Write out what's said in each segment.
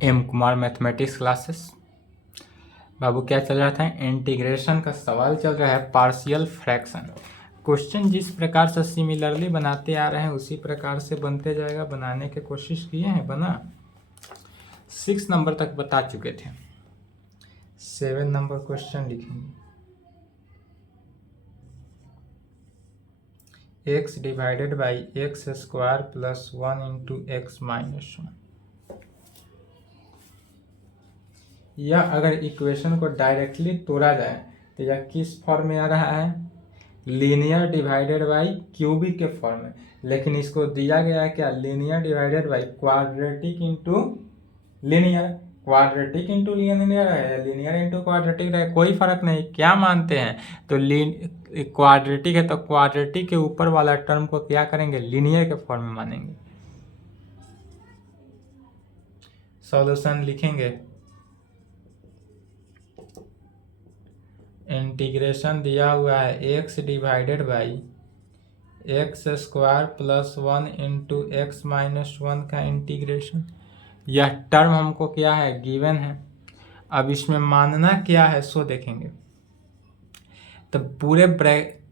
M Kumar mathematics classes. बाबू क्या चल रहा था? इंटीग्रेशन का सवाल चल रहा है, पार्शियल फ्रैक्शन। क्वेश्चन जिस प्रकार से सिमिलरली बनाते आ रहे हैं उसी प्रकार से बनते जाएगा। बनाने की कोशिश किए हैं, बना 6 नंबर तक बता चुके थे। 7 नंबर क्वेश्चन लिखेंगे। x divided by x square plus 1 into x minus 1। यह अगर इक्वेशन को डायरेक्टली तोड़ा जाए तो यह किस फॉर्म में आ रहा है? लीनियर डिवाइडेड बाई क्यूबिक के फॉर्म में। लेकिन इसको दिया गया है क्या? Linear divided by quadratic into linear. Quadratic into linear है, लीनियर इंटू क्वाड्रेटिक है, कोई फर्क नहीं। क्या मानते हैं? तो क्वाड्रेटिक है तो क्वाड्रेटिक के ऊपर वाला टर्म को क्या करेंगे? लीनियर के फॉर्म में मानेंगे। सॉल्यूशन लिखेंगे। इंटीग्रेशन दिया हुआ है x divided by x square plus 1 into x minus 1 का इंटीग्रेशन। यह टर्म हमको क्या है? गिवन है। अब इसमें मानना क्या है सो देखेंगे। तो पूरे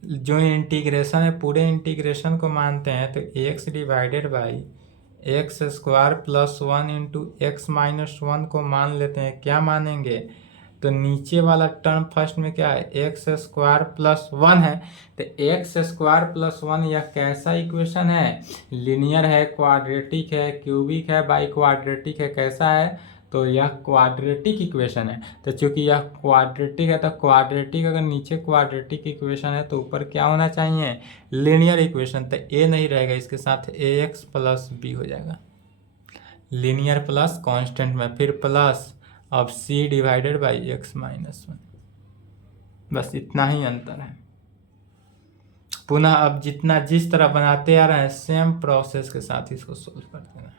जो इंटीग्रेशन है पूरे इंटीग्रेशन को मानते हैं तो x divided by x square plus 1 into x minus 1 को मान लेते हैं। क्या मानेंगे? तो नीचे वाला टर्म फर्स्ट में क्या है? एक्स स्क्वायर प्लस 1 है। तो एक्स स्क्वायर प्लस 1 यह कैसा इक्वेशन है? लीनियर है, क्वाड्रेटिक है, क्यूबिक है, बाई क्वाड्रेटिक है। कैसा है? तो यह क्वाड्रेटिक इक्वेशन है। तो चूंकि यह क्वाड्रेटिक है तो क्वाड्रेटिक अगर नीचे क्वाड्रेटिक इक्वेशन है तो ऊपर क्या होना चाहिए? Linear equation. तो ए नहीं रहेगा, इसके साथ ए एक्स प्लस बी हो जाएगा। लीनियर प्लस कांस्टेंट में फिर प्लस अब c divided by x minus 1। बस इतना ही अंतर है। पुनः अब जितना जिस तरह बनाते आ रहे हैं सेम प्रोसेस के साथ इसको सोल्व कर देना है।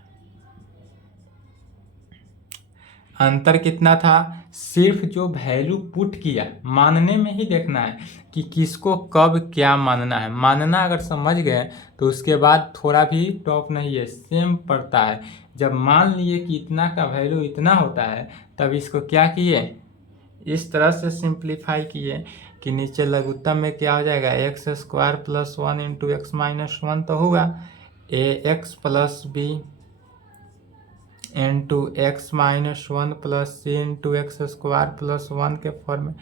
अंतर कितना था? सिर्फ जो वैल्यू पुट किया मानने में ही देखना है कि किसको कब क्या मानना है। मानना अगर समझ गए तो उसके बाद थोड़ा भी टॉप नहीं है, सेम पड़ता है। जब मान लिए कि इतना का वैल्यू इतना होता है तब इसको क्या किए? इस तरह से सिंप्लीफाई किए कि नीचे लघुत्तम में क्या हो जाएगा? X square plus 1 into x minus 1 तो होगा a x plus b into x minus 1 plus c into x square plus 1 के फॉर्म में।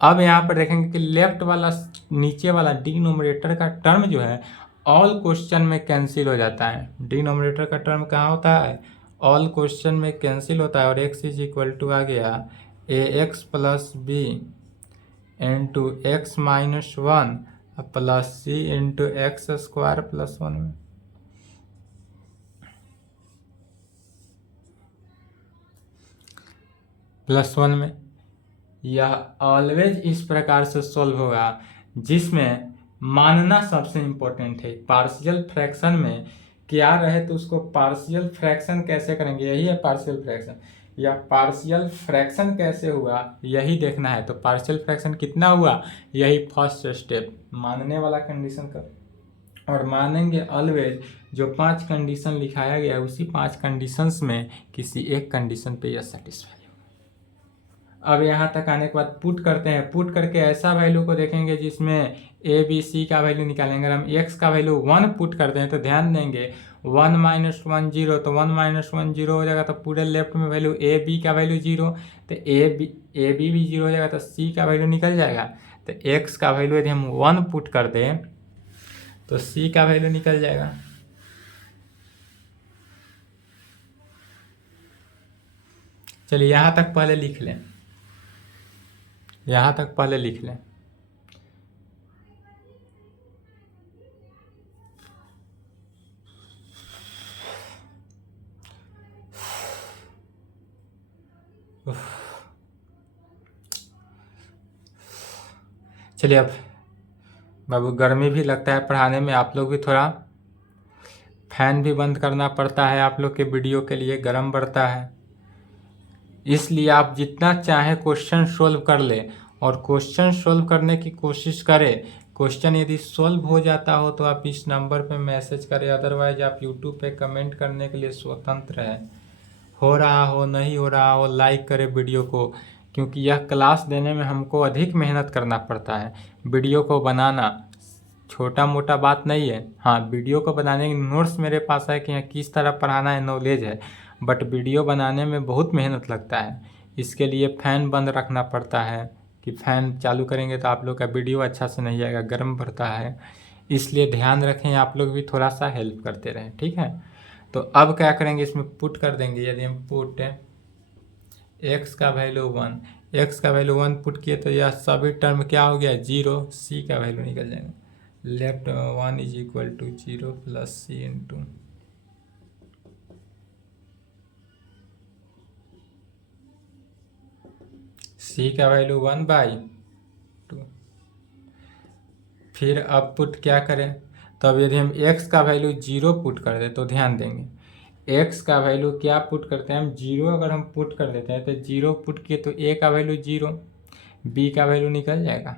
अब यहाँ पर देखेंगे कि लेफ्ट वाला नीचे वाला डिनोमिनेटर का टर्म जो है ऑल क्वेश्चन में कैंसिल हो जाता है। डिनोमिनेटर का टर्म कहाँ होता है? ऑल क्वेश्चन में कैंसिल होता है और एक्स इज इक्वल टू आ गया a x plus b into x minus 1 plus c into x square plus 1 में। प्लस 1 में यह ऑलवेज इस प्रकार से सॉल्व होगा जिसमें मानना सबसे इम्पोर्टेंट है। पार्शियल फ्रैक्शन में क्या रहे तो उसको पार्शियल फ्रैक्शन कैसे करेंगे, यही है पार्शियल फ्रैक्शन। या पार्शियल फ्रैक्शन कैसे हुआ यही देखना है। तो पार्शियल फ्रैक्शन कितना हुआ, यही फर्स्ट स्टेप मानने वाला कंडीशन का। और मानेंगे ऑलवेज जो 5 कंडीशन लिखाया गया है उसी 5 कंडीशंस में किसी एक कंडीशन पे यह सेटिस्फाई। अब यहाँ तक आने के बाद पुट करते हैं। पुट करके ऐसा वैल्यू को देखेंगे जिसमें ए बी सी का वैल्यू निकालेंगे। अगर हम एक्स का वैल्यू 1 पुट करते हैं तो ध्यान देंगे 1 माइनस 1 0, तो 1 माइनस 1 0 हो जाएगा। तो पूरे लेफ्ट में वैल्यू ए बी का वैल्यू 0, तो ए बी भी 0 हो जाएगा। तो सी का वैल्यू निकल जाएगा। तो एक्स का वैल्यू यदि हम 1 पुट कर दें तो सी का वैल्यू निकल जाएगा। चलिए यहाँ तक पहले लिख लें, यहाँ तक पहले लिख लें। चलिए अब बाबू गर्मी भी लगता है पढ़ाने में, आप लोग भी थोड़ा फैन भी बंद करना पड़ता है, आप लोग के वीडियो के लिए गर्म बढ़ता है, इसलिए आप जितना चाहे क्वेश्चन सोल्व कर ले और क्वेश्चन सोल्व करने की कोशिश करें। क्वेश्चन यदि सोल्व हो जाता हो तो आप इस नंबर पे मैसेज करें, अदरवाइज आप यूट्यूब पे कमेंट करने के लिए स्वतंत्र हैं। हो रहा हो नहीं हो रहा हो लाइक करें वीडियो को, क्योंकि यह क्लास देने में हमको अधिक मेहनत करना पड़ता है। वीडियो को बनाना छोटा मोटा बात नहीं है। हाँ, वीडियो को बनाने के नोट्स मेरे पास है कि यहाँ किस तरह पढ़ाना है, नॉलेज है, बट वीडियो बनाने में बहुत मेहनत लगता है। इसके लिए फ़ैन बंद रखना पड़ता है कि फ़ैन चालू करेंगे तो आप लोग का वीडियो अच्छा से नहीं आएगा, गर्म पड़ता है। इसलिए ध्यान रखें, आप लोग भी थोड़ा सा हेल्प करते रहें, ठीक है। तो अब क्या करेंगे, इसमें पुट कर देंगे। यदि हम पुट एक्स का वैल्यू 1, एक्स का वैल्यू 1 पुट किए तो यह सभी टर्म क्या हो गया, 0, सी का वैल्यू निकल जाएगा। Left 1 is equal to 0 plus c into c का वैल्यू 1/2। फिर अब पुट क्या करें, तो अब यदि हम x का वैल्यू 0 पुट कर दें तो ध्यान देंगे, x का वैल्यू क्या पुट करते हैं हम, 0 अगर हम पुट कर देते हैं तो 0 पुट किए तो a का वैल्यू 0, b का वैल्यू निकल जाएगा।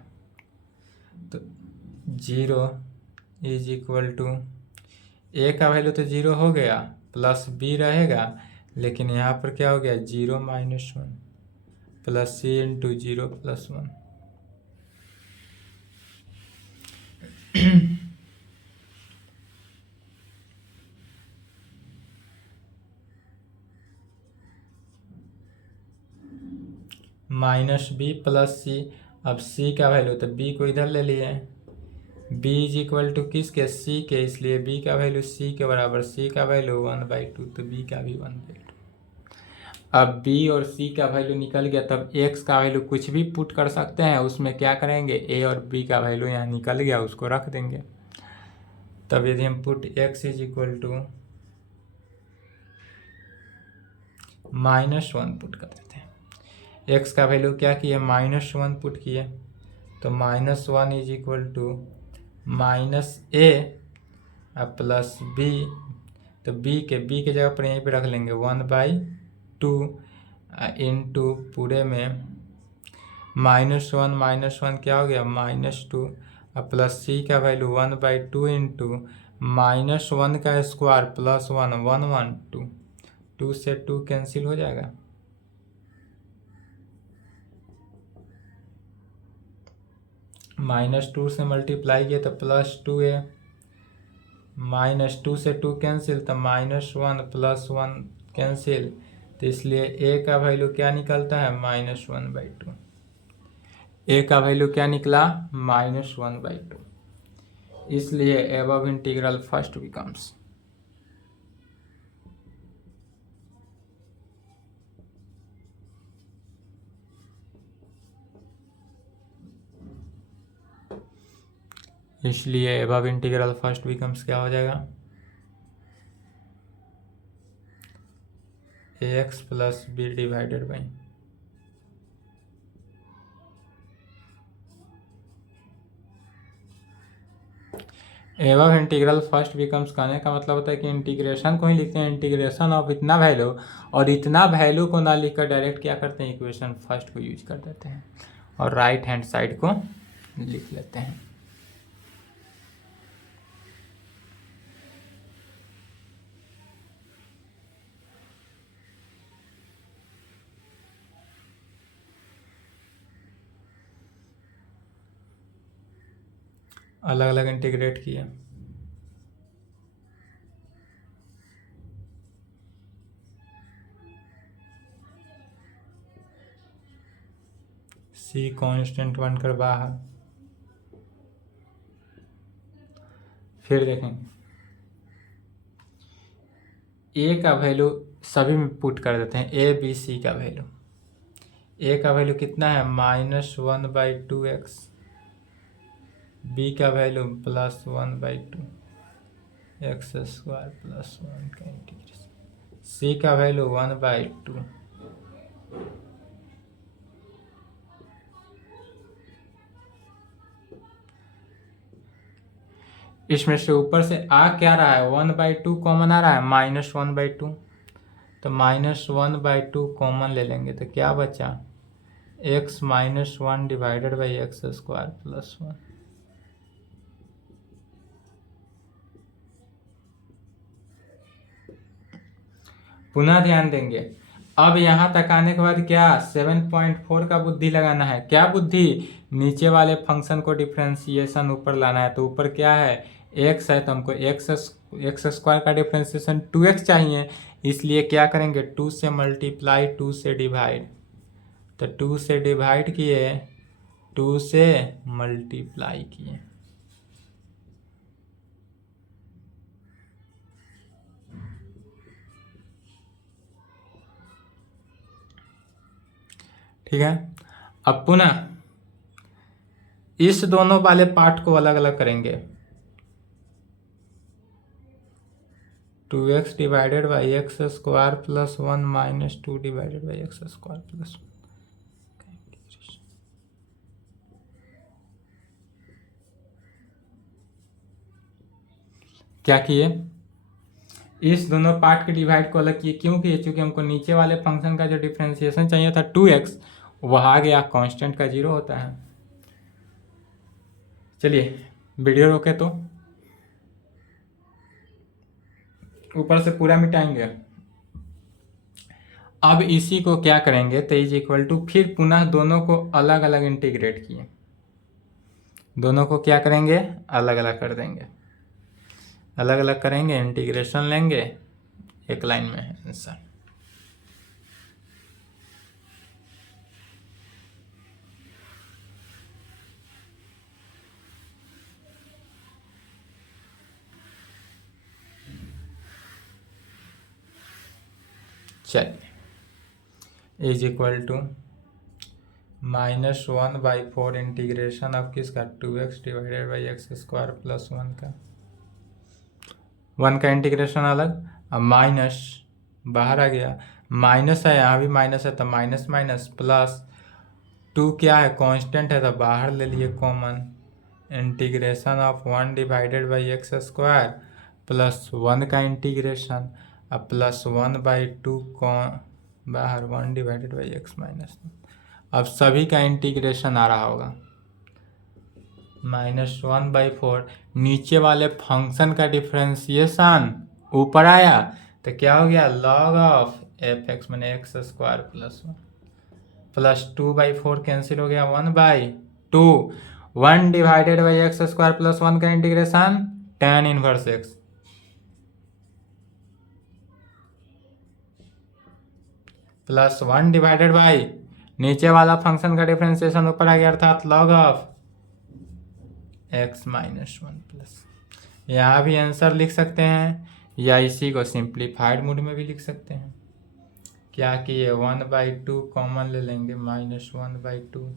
तो 0 इज इक्वल टू a का वैल्यू तो 0 हो गया, प्लस b रहेगा, लेकिन यहाँ पर क्या हो गया, 0 - 1 plus c into 0 + 1। -b plus c। अब c का वैल्यू तो b को इधर ले लिए, b इज इक्वल टू किसके, c के, इसलिए b का वैल्यू c के बराबर, c का वैल्यू 1/2, तो b का भी 1/2। अब b और c का वैल्यू निकल गया, तब x का वैल्यू कुछ भी पुट कर सकते हैं, उसमें क्या करेंगे, a और b का वैल्यू यहाँ निकल गया, उसको रख देंगे। तब यदि हम put x is equal to -1 put कर देते हैं, x का वैल्यू क्या किए, -1 पुट किए, तो -1 is equal to -a plus b, तो b के जगह पर यहीं पे रख लेंगे 1/2 इंटू पूरे में -1 क्या हो गया, -2 प्लस c का वैल्यू 1/2 इंटू -1 का स्क्वायर प्लस 1, 1 1 2, 2 से 2 कैंसिल हो जाएगा। -2 से मल्टीप्लाई किया तो +2a, -2 से 2 कैंसिल तो -1 + 1 कैंसिल, तो इसलिए a का वैल्यू क्या निकलता है, -1/2। a का वैल्यू क्या निकला, -1/2। इसलिए एबव इंटीग्रल फर्स्ट बिकम्स, इसलिए एबव इंटीग्रल फर्स्ट बिकम्स क्या हो जाएगा, ax plus b divided by above integral first becomes कहने का मतलब होता है कि इंटीग्रेशन को ही लिखते हैं, इंटीग्रेशन ऑफ इतना वैल्यू, और इतना वैल्यू को ना लिखकर डायरेक्ट क्या करते हैं, इक्वेशन फर्स्ट को यूज कर देते हैं और राइट हैंड साइड को लिख लेते हैं। अलग अलग इंटीग्रेट किए, c कांस्टेंट बनकर बाहर। फिर देखेंगे a का वैल्यू सभी में पुट कर देते हैं, a b c का वैल्यू, a का वैल्यू कितना है, -1/2x, b का वैल्यू +1/2 x² + 1 का इंटीग्रेशन, c का वैल्यू 1/2, इसमें से ऊपर से आ क्या रहा है, 1/2 कॉमन आ रहा है, -1/2, तो -1/2 कॉमन ले लेंगे तो क्या बचा, x - 1 डिवाइडेड बाई x² + 1। पुनः ध्यान देंगे। अब यहाँ तक आने के बाद क्या 7.4 का बुद्धि लगाना है। क्या बुद्धि? नीचे वाले फंक्शन को डिफ्रेंसिएशन ऊपर लाना है। तो ऊपर क्या है? x है, तो हमको एक्स स्क्वायर का डिफ्रेंसिएशन 2x चाहिए। इसलिए क्या करेंगे? 2 से मल्टीप्लाई, 2 से डिवाइड। तो 2 से डिवाइड किए, 2 से मल्टीप्लाई किए। ठीक है। अब पुनः इस दोनों वाले पार्ट को अलग अलग करेंगे। 2x divided by x square plus 1 minus 2 divided by x square plus 1। क्या किए? इस दोनों पार्ट के डिवाइड को अलग किए। क्यों किए? क्योंकि हमको नीचे वाले फंक्शन का जो डिफ्रेंसिएशन चाहिए था 2x, वह आ गया, कांस्टेंट का 0 होता है। चलिए वीडियो रोके तो ऊपर से पूरा मिटाएंगे। अब इसी को क्या करेंगे? तो इज इक्वल टू, फिर पुनः दोनों को अलग अलग इंटीग्रेट किए। दोनों को क्या करेंगे? अलग अलग कर देंगे। अलग अलग करेंगे, इंटीग्रेशन लेंगे, एक लाइन में है आंसर। चलिए इज इक्वल टू -1/4 इंटीग्रेशन अब किसका? 2x divided by x square plus 1 का। 1 का इंटीग्रेशन अलग, अब माइनस बाहर आ गया, माइनस है, यहाँ भी माइनस है, तो माइनस माइनस प्लस 2 क्या है? कांस्टेंट है, तो बाहर ले लिए common. Integration of 1 divided by x square plus 1 का इंटीग्रेशन, अब प्लस 1/2 कौन बाहर, 1 डिवाइडेड बाई एक्स माइनस। अब सभी का इंटीग्रेशन आ रहा होगा। -1/4 नीचे वाले फंक्शन का डिफ्रेंसिएशन ऊपर आया, तो क्या हो गया? log ऑफ एफ एक्स मैंने x square plus 1 plus 2/4 cancel हो गया, 1/2। 1 divided by x square plus 1 का integration tan inverse x plus 1 divided by नीचे वाला फंक्शन का डिफरेंशिएशन ऊपर आ गया, अर्थात log of x minus 1 plus. यहाँ भी आंसर लिख सकते हैं, या इसी को सिंप्लीफाइड मोड में भी लिख सकते हैं। क्या किए? 1/2 कॉमन ले लेंगे, -1/2।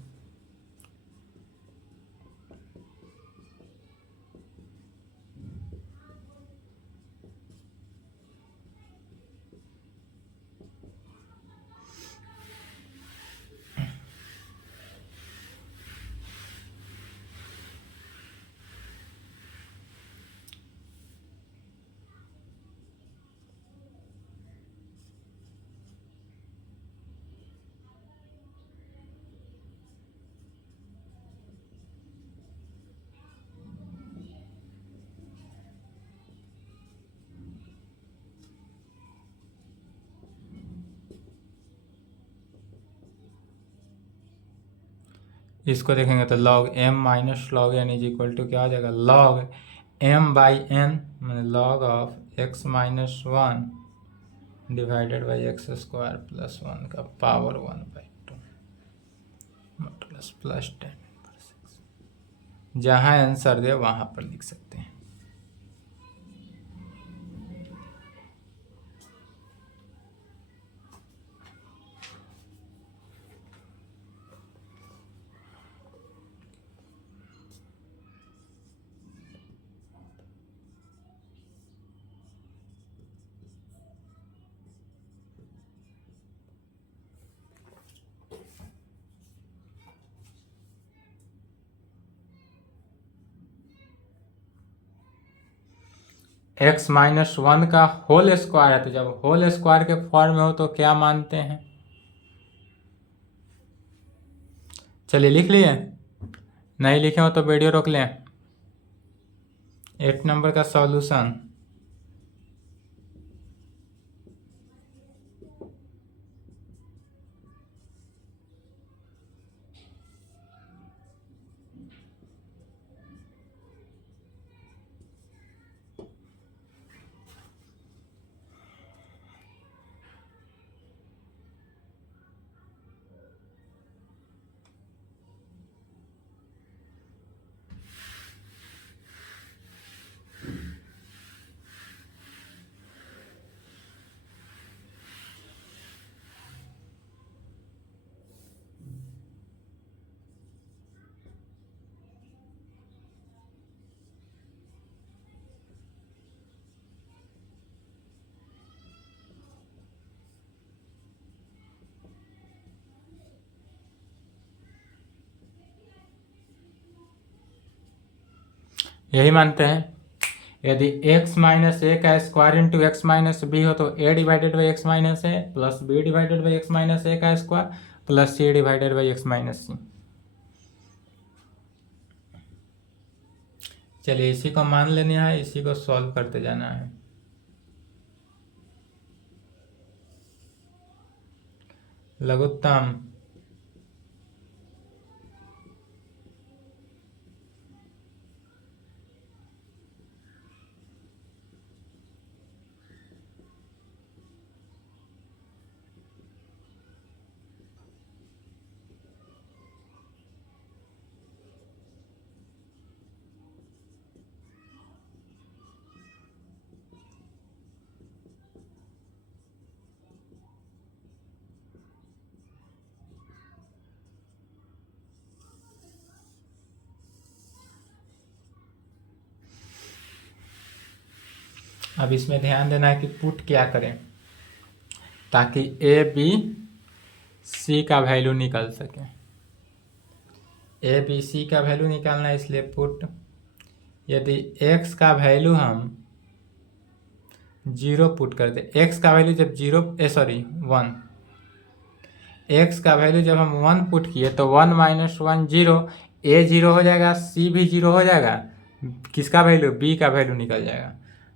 इसको देखेंगे तो log m minus log n is equal to क्या हो जाएगा? log m/n मैंने log of x minus 1 divided by x square plus 1 का पावर 1/2 प्लस 10। जहाँ आंसर दे वहाँ पर लिख सकते हैं। x माइनस 1 का होल स्क्वायर है, तो जब होल स्क्वायर के फॉर्म में हो तो क्या मानते हैं? चलिए लिख लिए, नहीं लिखे हो तो वीडियो रोक लें। 8 नंबर का सॉल्यूशन। यही मानते हैं। यदि x माइनस ए का square into x minus b हो तो a divided by x minus a plus b divided by x minus a का square plus c divided by x minus c. चलिए इसी को मान लेना है, इसी को सॉल्व करते जाना है। लघुत्तम अब इसमें ध्यान देना है कि पुट क्या करें ताकि ए बी सी का वैल्यू निकल सके। ए बी सी का वैल्यू निकालना है, इसलिए पुट यदि x का वैल्यू हम 0 पुट कर दे, x का वैल्यू जब 1, x का वैल्यू जब हम 1 पुट किए तो 1 माइनस 1 0, a 0 हो जाएगा, c भी 0 हो जाएगा, किसका वैल्यू b का वैल्यू निकल जाएगा।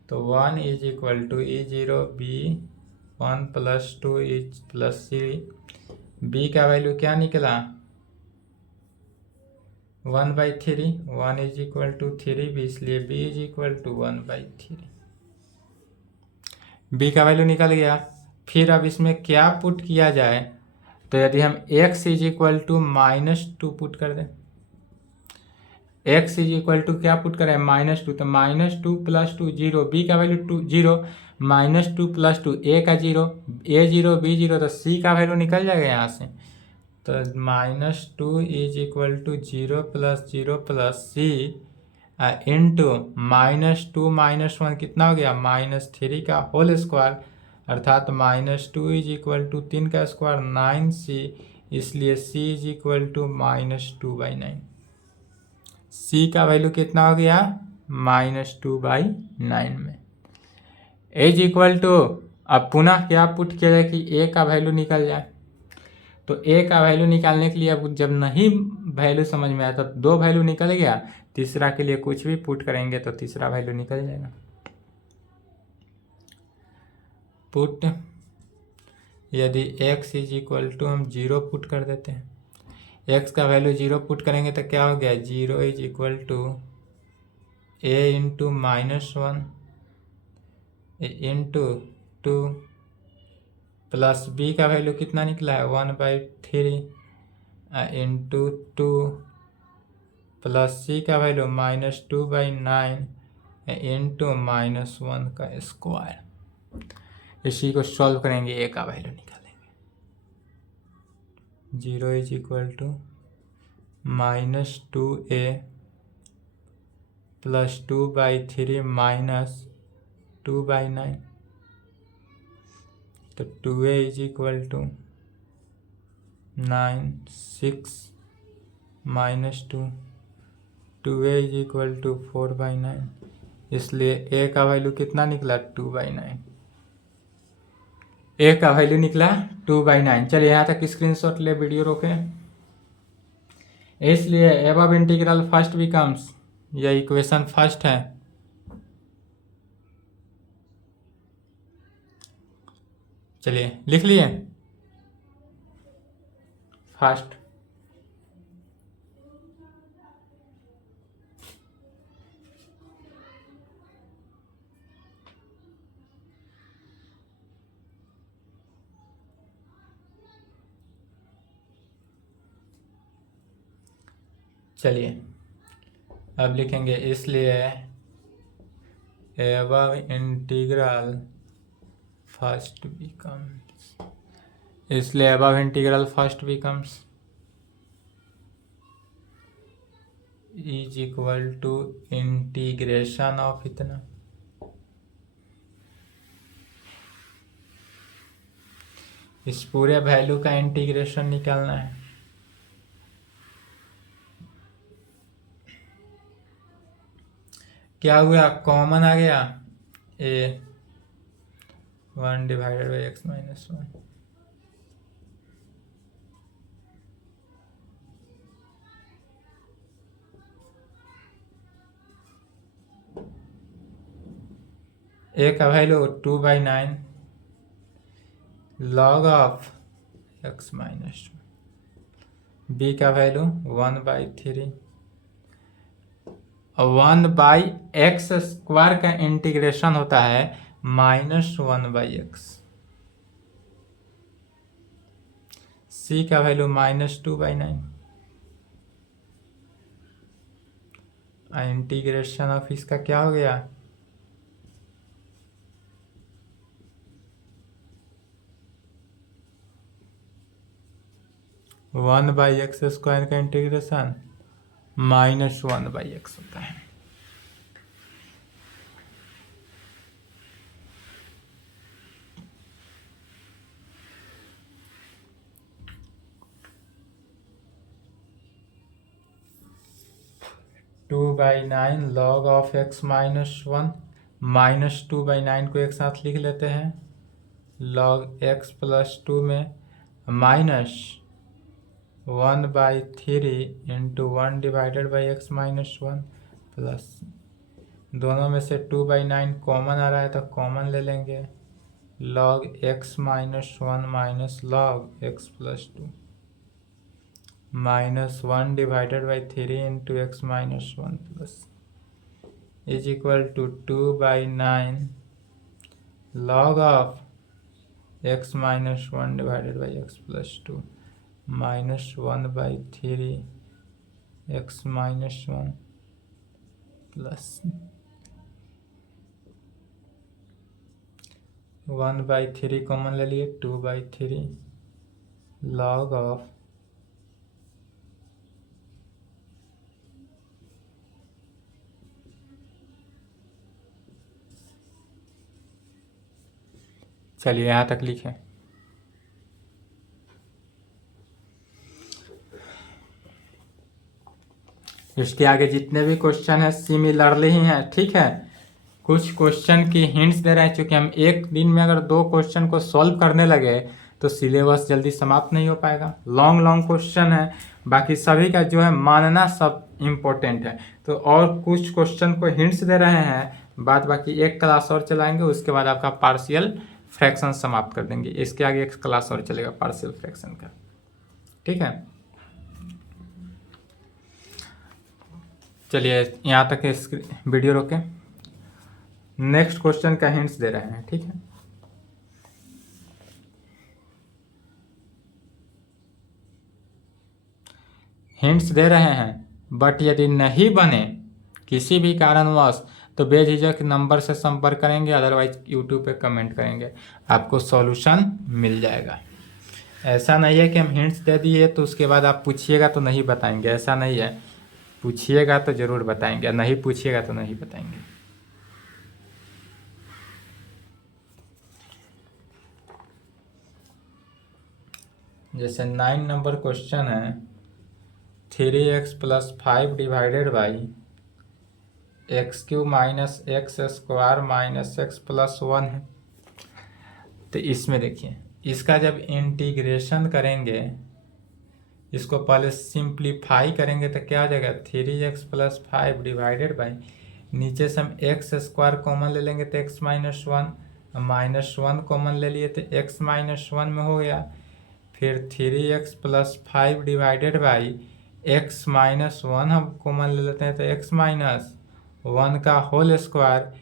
तो 1 is equal to e0 b 1 plus 2 is plus c, b का वैल्यू क्या निकला 1/3, 1 इज इक्वल टू 3 भी, इसलिए b is equal to 1/3, b का वैल्यू निकल गया। फिर अब इसमें क्या पुट किया जाए, तो यदि हम x is equal to -2 put कर दें, x इज इक्वल टू क्या पुट करें -2, तो -2 प्लस 2 0, b का वैल्यू 2 0, -2 प्लस 2 a का 0, a 0 b 0, तो c का वैल्यू निकल जाएगा यहाँ से। तो -2 is equal to 0 plus 0 plus c into -2 -1 कितना हो गया -3 का होल स्क्वायर, अर्थात -2 इज इक्वल टू 3 का स्क्वायर 9c, इसलिए c is equal to -2/9। c का वैल्यू कितना हो गया -2/9 में। इज इक्वल टू, अब पुनः क्या पुट किया जाए कि a का वैल्यू निकल जाए, तो a का वैल्यू निकालने के लिए अब जब नहीं वैल्यू समझ में आया तो 2 वैल्यू निकल गया, तीसरा के लिए कुछ भी पुट करेंगे तो तीसरा वैल्यू निकल जाएगा। पुट यदि x इज इक्वल टू हम 0 पुट कर देते हैं, x का वैल्यू 0 पुट करेंगे तो क्या हो गया 0 is equal to a into -1 into 2 plus b का वैल्यू कितना निकला है 1/3 इंटू 2 प्लस c का वैल्यू -2/9 इंटू -1 का स्क्वायर। इसी को सॉल्व करेंगे, a का वैल्यू निकालेंगे। 0 is equal to -2a plus 2/3 -2/9, तो 2a is equal to 9 6 -2, 2a is equal to 4/9, इसलिए a का वैल्यू कितना निकला 2/9, a का वैल्यू निकला 2/9। चलिए यहाँ तक स्क्रीनशॉट ले, वीडियो रोकें। इसलिए एबव इंटीग्रल फर्स्ट बिकम्स, यह इक्वेशन फर्स्ट है, चलिए लिख लिए फर्स्ट। चलिए अब लिखेंगे, इसलिए एबव इंटीग्रल फर्स्ट बिकम्स, इसलिए above integral first becomes is equal to integration of इतना, इस पूरे वैल्यू का इंटीग्रेशन निकालना है। क्या हुआ, कॉमन आ गया a 1 divided by x minus 1। A का value 2/9 log of x minus 2। B का वैल्यू 1/3। 1/x² का इंटीग्रेशन होता है -1/x। सी का वैल्यू -2/9। इंटीग्रेशन ऑफ इसका क्या हो गया, (1/x² का इंटीग्रेशन -1/x होता है। (2/9 log ऑफ x माइनस 1) -2/9 को एक साथ लिख लेते हैं, log x प्लस 2 में minus 1/3 into 1 divided by x minus 1 plus, दोनों में से 2/9 कॉमन आ रहा है तो कॉमन ले लेंगे, log x minus 1 minus log x plus 2 -1 divided by 3 into x minus 1 plus is equal to 2/9 log of x minus 1 divided by x plus 2 -1/3 x minus 1 plus 1/3 common ले लिए, 2/3 log ऑफ चलिए यहाँ तक लिखें। इसके आगे जितने भी क्वेश्चन है सिमिलरली ही हैं, ठीक है। कुछ क्वेश्चन की हिंट्स दे रहे हैं, क्योंकि हम एक दिन में अगर 2 क्वेश्चन को सॉल्व करने लगे तो सिलेबस जल्दी समाप्त नहीं हो पाएगा। लॉन्ग लॉन्ग क्वेश्चन है, बाकी सभी का जो है मानना सब इम्पोर्टेंट है। तो और कुछ क्वेश्चन को हिंट्स दे रहे हैं, बाद बाकी एक क्लास और चलाएंगे, उसके बाद आपका पार्शियल फ्रैक्शन समाप्त कर देंगे। इसके आगे एक क्लास और चलेगा पार्शियल फ्रैक्शन का, ठीक है। चलिए यहाँ तक इस वीडियो रोके, नेक्स्ट क्वेश्चन का हिंट्स दे रहे हैं, ठीक है। हिंट्स दे रहे हैं, बट यदि नहीं बने किसी भी कारणवश तो बेझिझक नंबर से संपर्क करेंगे, अदरवाइज यूट्यूब पे कमेंट करेंगे, आपको सॉल्यूशन मिल जाएगा। ऐसा नहीं है कि हम हिंट्स दे दिए तो उसके बाद आप पूछिएगा तो नहीं बताएंगे, ऐसा नहीं है। पूछिएगा तो ज़रूर बताएंगे, नहीं पूछिएगा तो नहीं बताएंगे। जैसे 9 नंबर क्वेश्चन है, 3x + 5 divided by x³ - x² - x + 1 है। तो इसमें देखिए, इसका जब इंटीग्रेशन करेंगे, इसको पहले सिंप्लीफाई करेंगे तो क्या हो जाएगा, 3x + 5 डिवाइडेड बाई, नीचे से हम x² कॉमन ले लेंगे तो x माइनस 1 कॉमन ले लिए तो x माइनस 1 में हो गया। फिर 3x + 5 divided by x minus 1 हम कॉमन ले लेते हैं तो x माइनस 1 का होल स्क्वायर,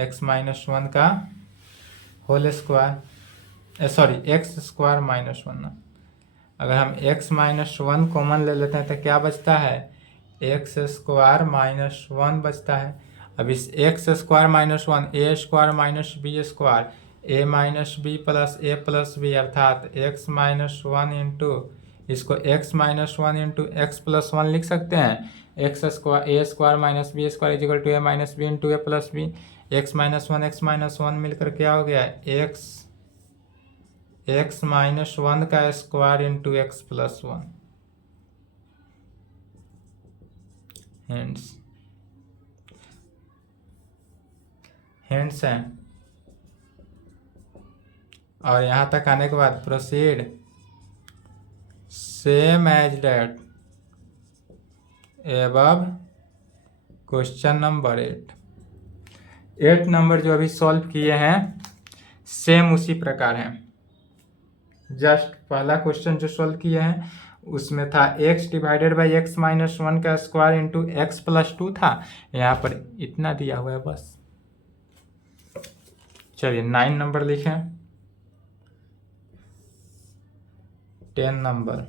x माइनस 1 का होल स्क्वायर, सॉरी x² - 1 ना। अगर हम x माइनस 1 कॉमन ले लेते हैं तो क्या बचता है, x² - 1 बचता है। अब इस x² - 1 a² - b², a minus b plus a plus b, अर्थात x माइनस 1 इंटू, इसको x minus 1 into x plus 1 लिख सकते हैं। a² - b² equal to a minus b into a plus b. x minus 1 मिलकर क्या हो गया, x minus 1 का square into x plus 1। Hints हैं। और यहाँ तक आने के बाद proceed same as that above question number 8 number जो अभी सॉल्व किए हैं सेम उसी प्रकार हैं। जस्ट पहला क्वेश्चन जो सॉल्व किए हैं उसमें था x divided by x minus 1 का स्क्वायर इंटू एक्स प्लस 2 था। यहाँ पर इतना दिया हुआ है बस। चलिए 9 नंबर लिखें। 10 नंबर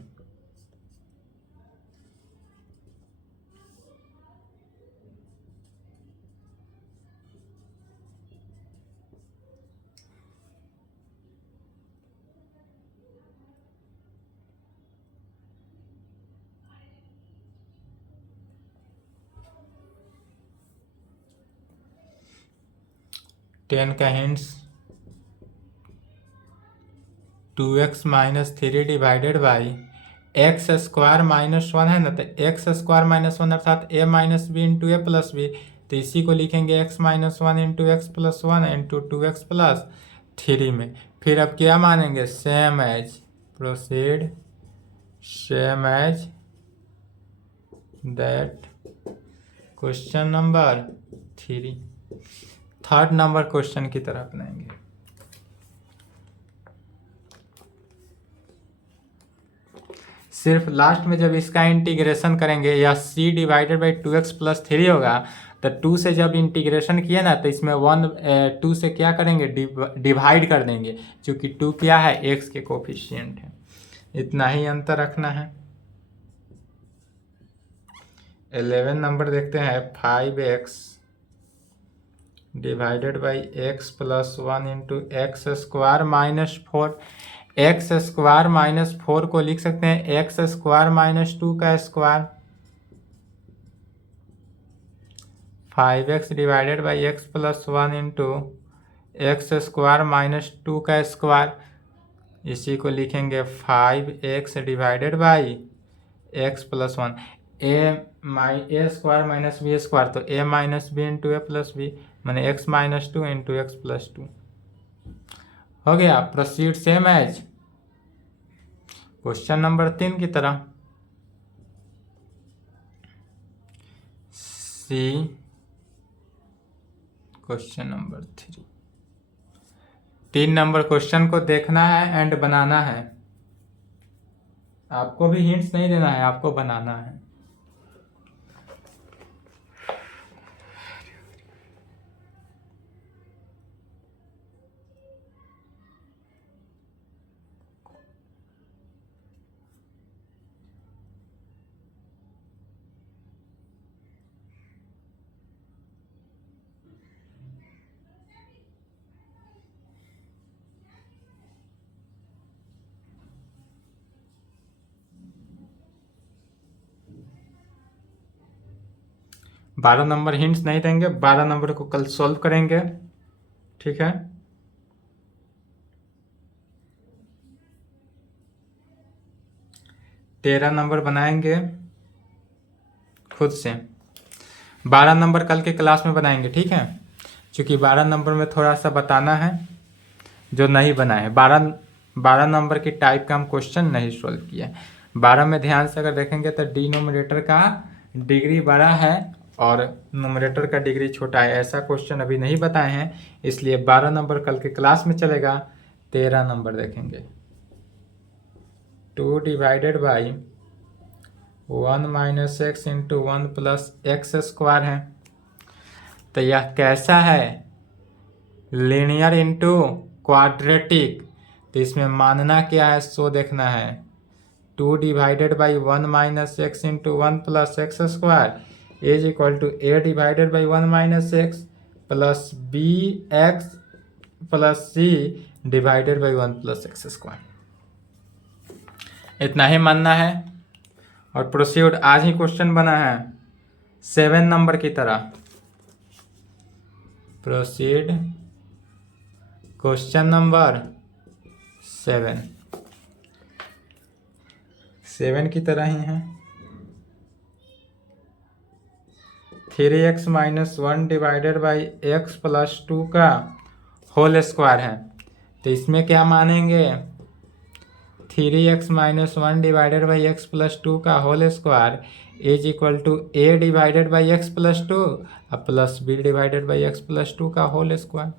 टेन का hints 2x minus 3 divided by x square minus 1 है ना, तो एक्स स्क्वायर माइनस 1 अर्थात a minus b into a plus b, तो इसी को लिखेंगे x minus 1 into x plus 1 into 2x plus 3 में। फिर अब क्या मानेंगे same as, proceed same as that question number 3। Third number question की तरफ अपनाएंगे। सिर्फ लास्ट में जब इसका इंटीग्रेशन करेंगे या c divided by 2x plus 3 होगा, तो 2 से जब इंटीग्रेशन किया ना तो इसमें 2 से क्या करेंगे डिवाइड कर देंगे, क्योंकि 2 क्या है x के कोफिशिएंट है। इतना ही अंतर रखना है। 11 नंबर देखते हैं 5x divided by x plus 1 into x square minus 4। X square minus 4 को लिख सकते हैं एक्स स्क्वायर माइनस 2 का square. 5x divided by x plus 1 into x square minus 2 का स्क्वायर, इसी को लिखेंगे 5x divided by x plus 1। A square minus b square, तो a minus b into a plus b, मैंने x minus 2 into x plus 2 हो गया। Proceed same as question number 3 की तरह। See question number 3। 3 number question को देखना है and बनाना है। आपको भी हिंट्स नहीं देना है, आपको बनाना है। बारह नंबर हिंट्स नहीं देंगे, 12 नंबर को कल सॉल्व करेंगे, ठीक है। तेरह नंबर बनाएंगे खुद से, 12 नंबर कल के क्लास में बनाएंगे, ठीक है। क्योंकि 12 नंबर में थोड़ा सा बताना है जो नहीं बना है। 12 नंबर की टाइप का हम क्वेश्चन नहीं सॉल्व किया है। 12 में ध्यान से अगर देखेंगे तो डिनोमिनेटर का डिग्री बड़ा है और नोमिनेटर का डिग्री छोटा है। ऐसा क्वेश्चन अभी नहीं बताए हैं, इसलिए 12 नंबर कल के क्लास में चलेगा। 13 नंबर देखेंगे 2 divided by 1 minus x into 1 plus x square है, तो यह कैसा है लीनियर इंटू क्वाड्रेटिक, तो इसमें मानना क्या है सो देखना है। 2 divided by 1 minus x into 1 plus x square is equal to a divided by 1 minus x plus b x plus c divided by 1 plus x square. इतना ही मानना है। और प्रोसीड आज ही क्वेश्चन बना है 7 नंबर की तरह। प्रोसीड क्वेश्चन नंबर 7 की तरह ही है। 3x minus 1 divided by x plus 2 का होल स्क्वायर है। तो इसमें क्या मानेंगे, 3x minus 1 divided by x plus 2 का whole square is equal to a divided by x plus 2 plus b divided by x plus 2 का होल स्क्वायर।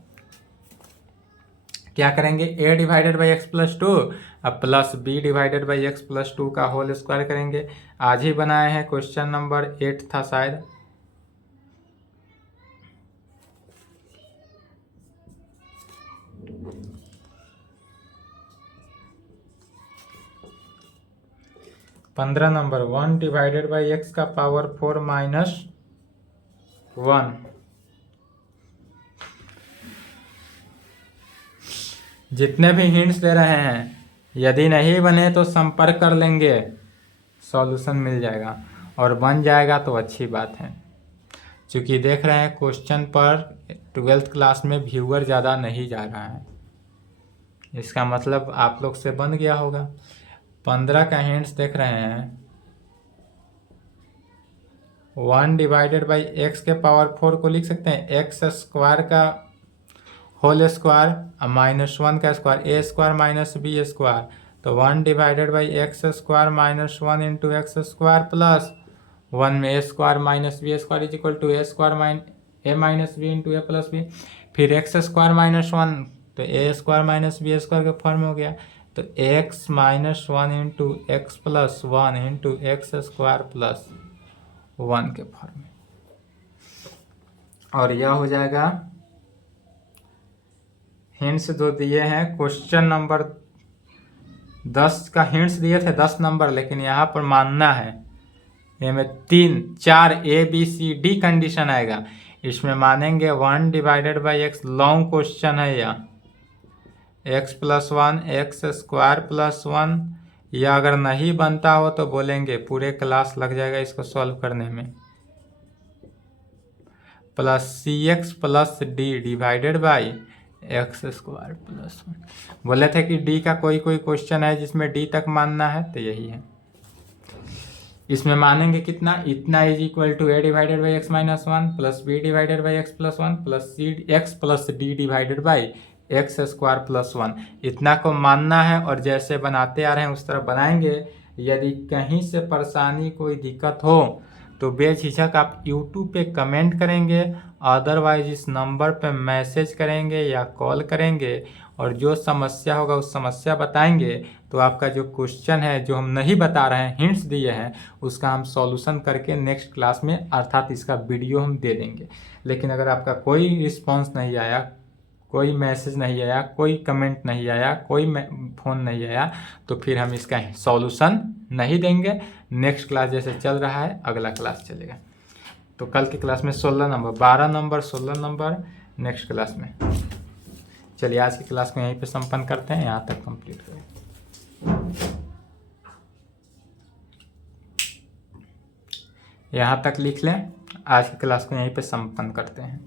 क्या करेंगे, a divided by x plus 2 अब plus b divided by x plus 2 का whole square करेंगे। आज ही बनाए हैं, question number 8 था शायद। पंद्रह नंबर 1 डिवाइडेड बाई एक्स का पावर 4 माइनस 1। जितने भी हिंट्स दे रहे हैं, यदि नहीं बने तो संपर्क कर लेंगे, सॉल्यूशन मिल जाएगा, और बन जाएगा तो अच्छी बात है। क्योंकि देख रहे हैं क्वेश्चन पर 12th क्लास में व्यूअर ज़्यादा नहीं जा रहा है, इसका मतलब आप लोग से बन गया होगा। 15 का हिंट्स देख रहे हैं, 1 डिवाइडेड बाई एक्स के पावर 4 को लिख सकते हैं एक्स स्क्वायर का होल स्क्वायर माइनस 1 का square, a square minus b square. तो 1 divided by x square minus 1 into x square plus 1 में a square minus b square is equal to a square a minus b into a plus b. फिर x square minus 1 तो a square minus b square का form हो गया। तो x minus 1 into x plus 1 into x square plus 1 के form में, और यह हो जाएगा। हिंट्स जो दिए हैं, क्वेश्चन नंबर 10 का हिंट्स दिए थे 10 नंबर, लेकिन यहाँ पर मानना है, में 3 4 a b c d condition आएगा। इसमें मानेंगे 1 divided by x, long question है यह, x plus 1 x square plus 1, या अगर नहीं बनता हो तो बोलेंगे पूरे क्लास लग जाएगा इसको सॉल्व करने में, plus c x plus d divided by x square plus 1। बोले थे कि डी का कोई कोई क्वेश्चन है जिसमें डी तक मानना है, तो यही है। इसमें मानेंगे कितना, इतना is equal to a divided by x minus 1 plus b divided by x plus 1 plus c x plus d divided by x square plus 1, इतना को मानना है। और जैसे बनाते आ रहे हैं उस तरह बनाएंगे। यदि कहीं से परेशानी कोई दिक्कत हो तो बेझिझक आप YouTube पे कमेंट करेंगे, अदरवाइज इस नंबर पे मैसेज करेंगे या कॉल करेंगे, और जो समस्या होगा उस समस्या बताएंगे। तो आपका जो क्वेश्चन है जो हम नहीं बता रहे हैं, हिंट्स दिए हैं, उसका हम सॉल्यूशन करके नेक्स्ट क्लास में अर्थात इसका वीडियो हम दे देंगे। लेकिन अगर आपका कोई रिस्पॉन्स नहीं आया, कोई मैसेज नहीं आया, कोई कमेंट नहीं आया, कोई फ़ोन नहीं आया, तो फिर हम इसका सॉल्यूशन नहीं देंगे। नेक्स्ट क्लास जैसे चल रहा है अगला क्लास चलेगा। तो कल की क्लास में 16 number 12 number 16 number next class में। चलिए आज की क्लास को यहीं पे संपन्न करते हैं, यहाँ तक कंप्लीट करें, यहाँ तक लिख लें। आज की क्लास को यहीं पे संपन्न करते हैं।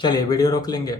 चलिए वीडियो रोक लेंगे।